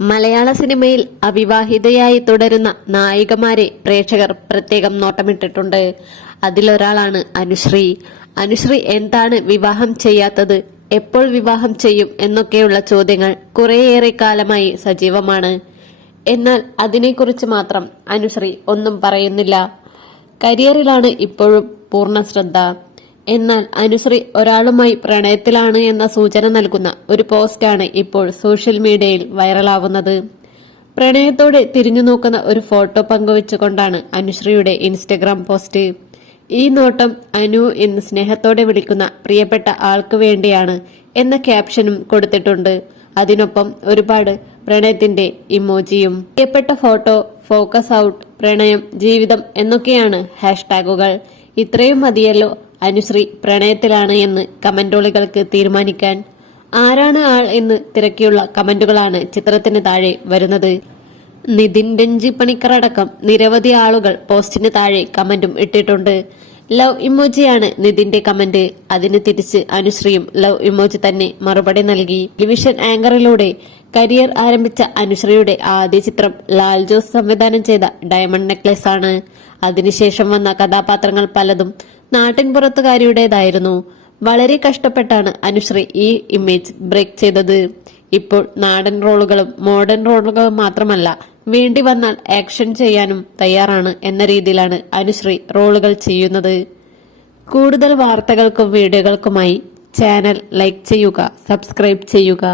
മലയാള സിനിമയിൽ അവിവാഹിതയായി തുടരുന്ന നായികമാരെ പ്രേക്ഷകർ പ്രത്യേകം നോട്ടമിട്ടിട്ടുണ്ട്. അതിലൊരാളാണ് അനുശ്രീ. അനുശ്രീ എന്താണ് വിവാഹം ചെയ്യാത്തത്? എപ്പോൾ വിവാഹം ചെയ്യും? എന്നൊക്കെയുള്ള ചോദ്യങ്ങൾ കുറേയേറെ കാലമായി സജീവമാണ്. എന്നാൽ അതിനെക്കുറിച്ച് മാത്രം അനുശ്രീ ഒന്നും പറയുന്നില്ല. കരിയറിലാണ് ഇപ്പോഴും പൂർണ ശ്രദ്ധ. എന്നാൽ അനുശ്രീ ഒരാളുമായി പ്രണയത്തിലാണ് എന്ന സൂചന നൽകുന്ന ഒരു പോസ്റ്റാണ് ഇപ്പോൾ സോഷ്യൽ മീഡിയയിൽ വൈറലാവുന്നത്. പ്രണയത്തോടെ തിരിഞ്ഞു നോക്കുന്ന ഒരു ഫോട്ടോ പങ്കുവച്ചുകൊണ്ടാണ് അനുശ്രീയുടെ ഇൻസ്റ്റഗ്രാം പോസ്റ്റ്. ഈ നോട്ടം അനു എന്ന് സ്നേഹത്തോടെ വിളിക്കുന്ന പ്രിയപ്പെട്ട ആൾക്ക് വേണ്ടിയാണ് എന്ന ക്യാപ്ഷനും കൊടുത്തിട്ടുണ്ട്. അതിനൊപ്പം ഒരുപാട് പ്രണയത്തിന്റെ ഇമോജിയും. പ്രിയപ്പെട്ട ഫോട്ടോ ഫോക്കസ് ഔട്ട് പ്രണയം ജീവിതം എന്നൊക്കെയാണ് ഹാഷ്ടാഗുകൾ. ഇത്രയും മതിയല്ലോ അനുശ്രീ പ്രണയത്തിലാണ് എന്ന് കമന്റോളികൾക്ക് തീരുമാനിക്കാൻ ആരാണ് ആൾ എന്ന് തിരക്കിയുള്ള കമന്റുകളാണ് ചിത്രത്തിന് താഴെ വരുന്നത്. നിതിൻ രഞ്ജി പണിക്കർ അടക്കം നിരവധി ആളുകൾ പോസ്റ്റിന് താഴെ കമന്റും ഇട്ടിട്ടുണ്ട്. ലവ് ഇമോജിയാണ് നിതിന്റെ കമന്റ്. അതിന് തിരിച്ച് അനുശ്രീയും ലവ് ഇമോജി തന്നെ മറുപടി നൽകി. ടെലിവിഷൻ ആങ്കറിലൂടെ കരിയർ ആരംഭിച്ച അനുശ്രീയുടെ ആദ്യ ചിത്രം ലാൽ ജോസ് സംവിധാനം ചെയ്ത ഡയമണ്ട് നെക്ലസ് ആണ് അതിനുശേഷം വന്ന കഥാപാത്രങ്ങൾ പലതും നാട്ടിൻപുറത്തുകാരിയുടേതായിരുന്നു. വളരെ കഷ്ടപ്പെട്ടാണ് അനുശ്രീ ഈ ഇമേജ് ബ്രേക്ക് ചെയ്തത്. ഇപ്പോൾ നാടൻ റോളുകളും മോഡേൺ റോളുകളും മാത്രമല്ല വേണ്ടി വന്നാൽ ആക്ഷൻ ചെയ്യാനും തയ്യാറാണ് എന്ന രീതിയിലാണ് അനുശ്രീ റോളുകൾ ചെയ്യുന്നത്. കൂടുതൽ വാർത്തകൾക്കും വീഡിയോകൾക്കുമായി ചാനൽ ലൈക്ക് ചെയ്യുക സബ്സ്ക്രൈബ് ചെയ്യുക.